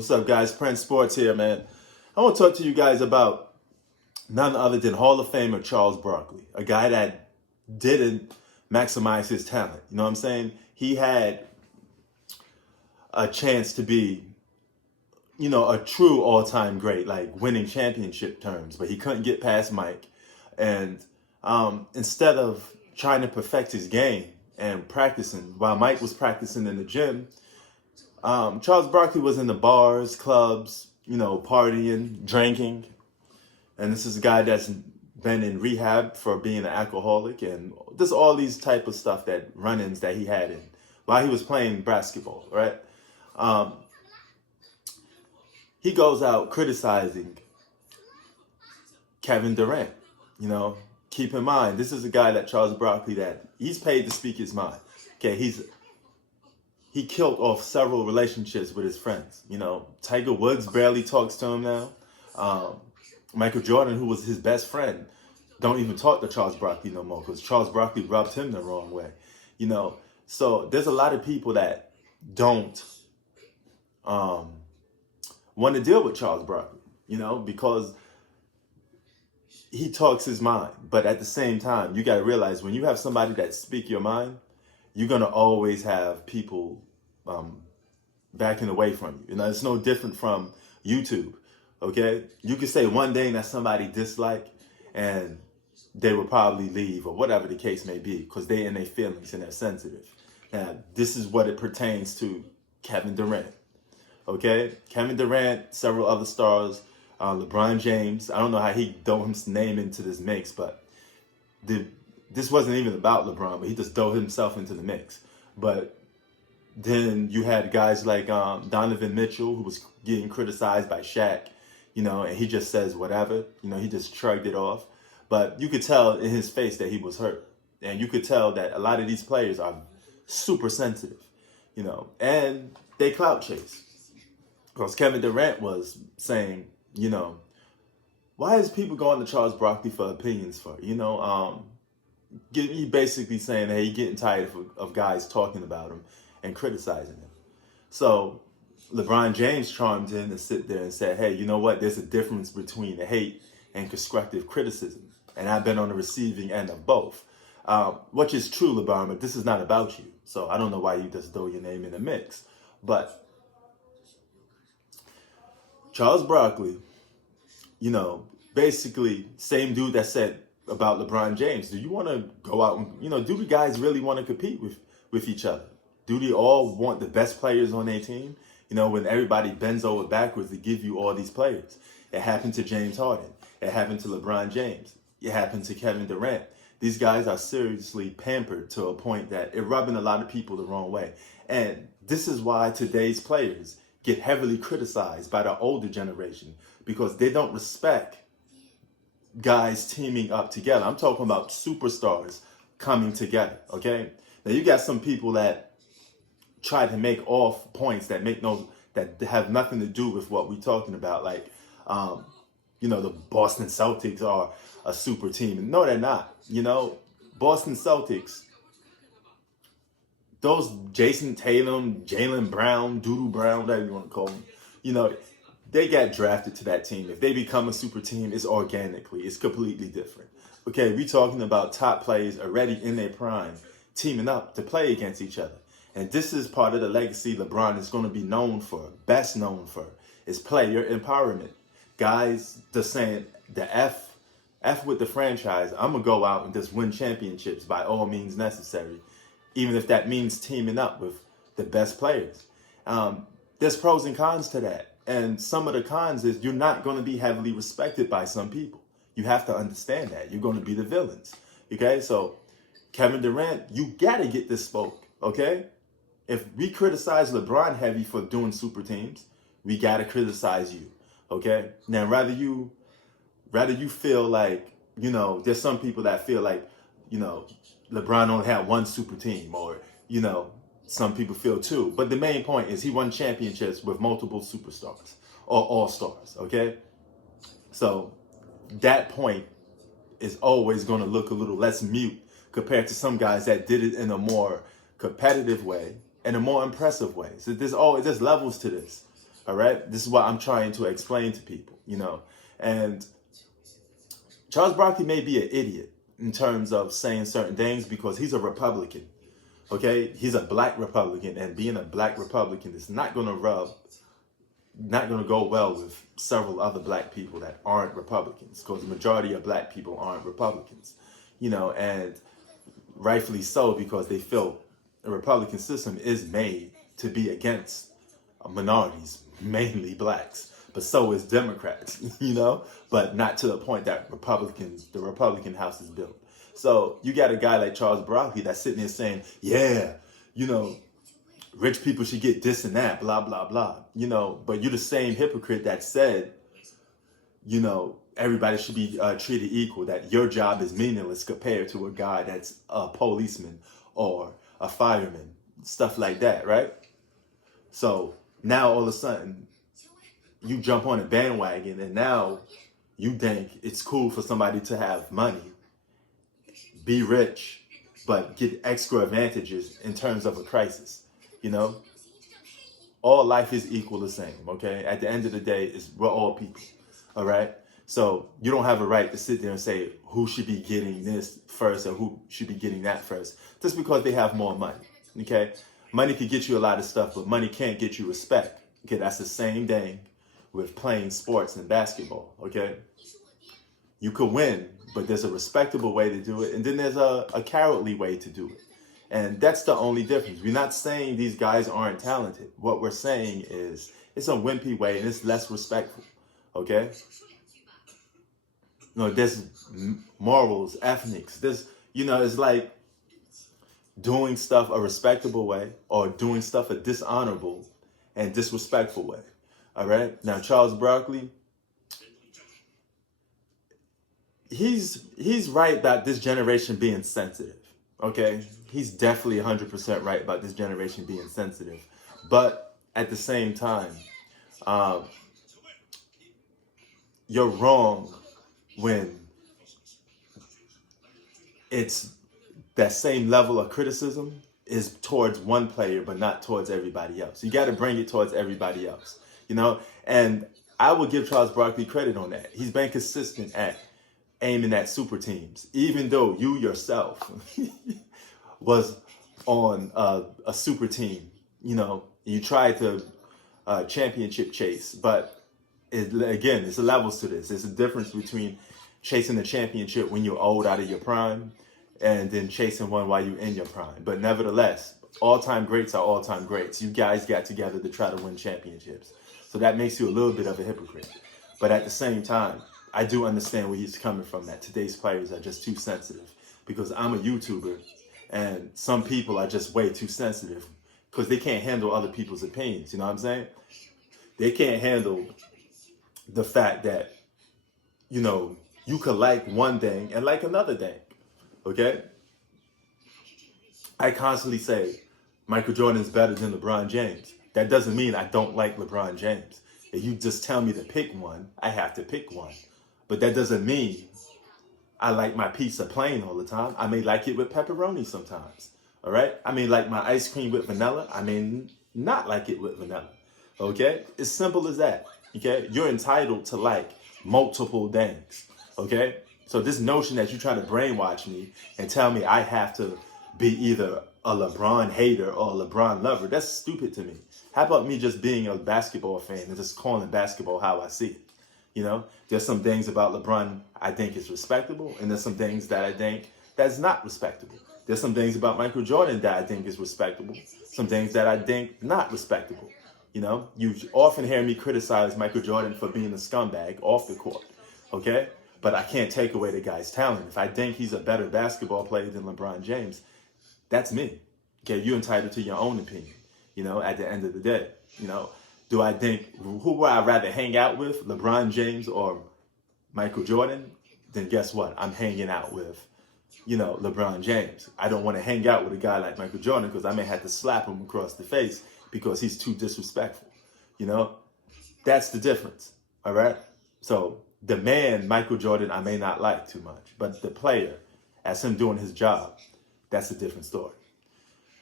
What's up, guys? Prince Sports here, man. I want to talk to you guys about none other than Hall of Famer Charles Barkley, a guy that didn't maximize his talent. You know what I'm saying? He had a chance to be, a true all-time great, like winning championship terms, but he couldn't get past Mike. And instead of trying to perfect his game and practicing, while Mike was practicing in the gym, Charles Barkley was in the bars, clubs, partying, drinking. And this is a guy that's been in rehab for being an alcoholic and just all these type of stuff, that run-ins that he had in while he was playing basketball, right? He goes out criticizing Kevin Durant. Keep in mind, this is a guy that Charles Barkley, that he's paid to speak his mind. Okay, he killed off several relationships with his friends. Tiger Woods barely talks to him now. Michael Jordan, who was his best friend, don't even talk to Charles Barkley no more because Charles Barkley rubbed him the wrong way. So there's a lot of people that don't want to deal with Charles Barkley, because he talks his mind. But at the same time, you got to realize, when you have somebody that speak your mind, you're going to always have people backing away from you. It's no different from YouTube, okay? You can say one thing that somebody dislike, and they will probably leave, or whatever the case may be, because they're in their feelings and they're sensitive. Now, this is what it pertains to Kevin Durant, okay? Kevin Durant, several other stars, LeBron James. I don't know how he threw his name into this mix, but this wasn't even about LeBron, but he just threw himself into the mix. But then you had guys like Donovan Mitchell, who was getting criticized by Shaq, and he just says whatever, he just shrugged it off. But you could tell in his face that he was hurt. And you could tell that a lot of these players are super sensitive, and they clout chase. Because Kevin Durant was saying, why is people going to Charles Barkley for opinions for? He basically saying that he's getting tired of guys talking about him and criticizing him. So LeBron James chimed in and sit there and said, hey, you know what? There's a difference between the hate and constructive criticism. And I've been on the receiving end of both. Which is true, LeBron, but this is not about you. So I don't know why you just throw your name in the mix. But Charles Barkley, basically same dude that said about LeBron James, do you want to go out and, do the guys really want to compete with each other? Do they all want the best players on their team? When everybody bends over backwards to give you all these players. It happened to James Harden. It happened to LeBron James. It happened to Kevin Durant. These guys are seriously pampered to a point that it's rubbing a lot of people the wrong way. And this is why today's players get heavily criticized by the older generation, because they don't respect guys teaming up together. I'm talking about superstars coming together, okay? Now you got some people that try to make off points that have nothing to do with what we're talking about, like the Boston Celtics are a super team. No, they're not. Boston Celtics, those Jason Tatum, Jaylen Brown, Doodoo Brown, whatever you want to call them, they got drafted to that team. If they become a super team, it's organically. It's completely different. Okay, we're talking about top players already in their prime, teaming up to play against each other. And this is part of the legacy LeBron is going to be best known for, is player empowerment. Guys just saying, the F with the franchise, I'm going to go out and just win championships by all means necessary, even if that means teaming up with the best players. There's pros and cons to that. And some of the cons is you're not going to be heavily respected by some people. You have to understand that. You're going to be the villains. Okay? So Kevin Durant, you got to get this spoke. Okay? If we criticize LeBron heavy for doing super teams, we got to criticize you. Okay? Now, rather you feel like, there's some people that feel like, LeBron only had one super team, or, some people feel two. But the main point is he won championships with multiple superstars or all-stars, okay? So that point is always going to look a little less mute compared to some guys that did it in a more competitive way and a more impressive way. So there's levels to this, All right. This is what I'm trying to explain to people, and Charles Barkley may be an idiot in terms of saying certain things because he's a Republican. Okay. He's a black Republican, and being a black Republican is not going to go well with several other black people that aren't Republicans, because the majority of black people aren't Republicans, and rightfully so, because they feel the Republican system is made to be against minorities, mainly blacks, but so is Democrats, but not to the point that the Republican House is built. So you got a guy like Charles Barkley that's sitting there saying, yeah, rich people should get this and that, blah, blah, blah, but you're the same hypocrite that said, everybody should be treated equal, that your job is meaningless compared to a guy that's a policeman or a fireman, stuff like that, right? So now all of a sudden you jump on a bandwagon, and now you think it's cool for somebody to have money, be rich, but get extra advantages in terms of a crisis. All life is equal the same, okay? At the end of the day, we're all people, all right? So you don't have a right to sit there and say who should be getting this first or who should be getting that first, just because they have more money, okay? Money can get you a lot of stuff, but money can't get you respect, okay? That's the same thing with playing sports and basketball, okay? You could win, but there's a respectable way to do it, and then there's a cowardly way to do it. And that's the only difference. We're not saying these guys aren't talented. What we're saying is it's a wimpy way and it's less respectful, okay? There's morals, ethics. It's like doing stuff a respectable way or doing stuff a dishonorable and disrespectful way, all right? Now, Charles Barkley, he's right about this generation being sensitive, okay? He's definitely 100% right about this generation being sensitive. But at the same time, you're wrong when it's that same level of criticism is towards one player, but not towards everybody else. You got to bring it towards everybody else, And I would give Charles Barkley credit on that. He's been consistent at aiming at super teams, even though you yourself was on a super team, you tried to championship chase, but again, there's levels to this. There's a difference between chasing the championship when you're old out of your prime and then chasing one while you're in your prime. But nevertheless, all-time greats are all-time greats. You guys got together to try to win championships. So that makes you a little bit of a hypocrite. But at the same time, I do understand where he's coming from, that today's players are just too sensitive, because I'm a YouTuber and some people are just way too sensitive because they can't handle other people's opinions. You know what I'm saying? They can't handle the fact that, you could like one thing and like another thing. Okay? I constantly say Michael Jordan is better than LeBron James. That doesn't mean I don't like LeBron James. If you just tell me to pick one, I have to pick one. But that doesn't mean I like my pizza plain all the time. I may like it with pepperoni sometimes. All right? I may like my ice cream with vanilla. I may not like it with vanilla. Okay? It's simple as that. Okay? You're entitled to like multiple things. Okay? So this notion that you're trying to brainwash me and tell me I have to be either a LeBron hater or a LeBron lover, that's stupid to me. How about me just being a basketball fan and just calling basketball how I see it? There's some things about LeBron I think is respectable, and there's some things that I think that's not respectable. There's some things about Michael Jordan that I think is respectable, some things that I think not respectable. You often hear me criticize Michael Jordan for being a scumbag off the court, okay? But I can't take away the guy's talent. If I think he's a better basketball player than LeBron James, that's me. Okay, you're entitled to your own opinion, at the end of the day. Do I think, who would I rather hang out with, LeBron James or Michael Jordan? Then guess what? I'm hanging out with, LeBron James. I don't want to hang out with a guy like Michael Jordan because I may have to slap him across the face because he's too disrespectful. That's the difference, all right? So the man, Michael Jordan, I may not like too much, but the player, as him doing his job, that's a different story.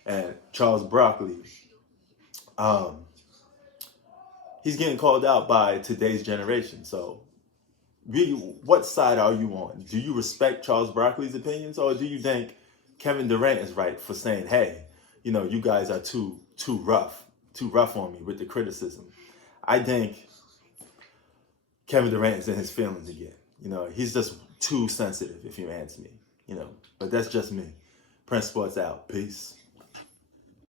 And Charles Barkley, he's getting called out by today's generation. So, really, what side are you on? Do you respect Charles Barkley's opinions, or do you think Kevin Durant is right for saying, "Hey, you guys are too rough on me with the criticism"? I think Kevin Durant is in his feelings again. He's just too sensitive, if you ask me. But that's just me. Prince Sports out. Peace.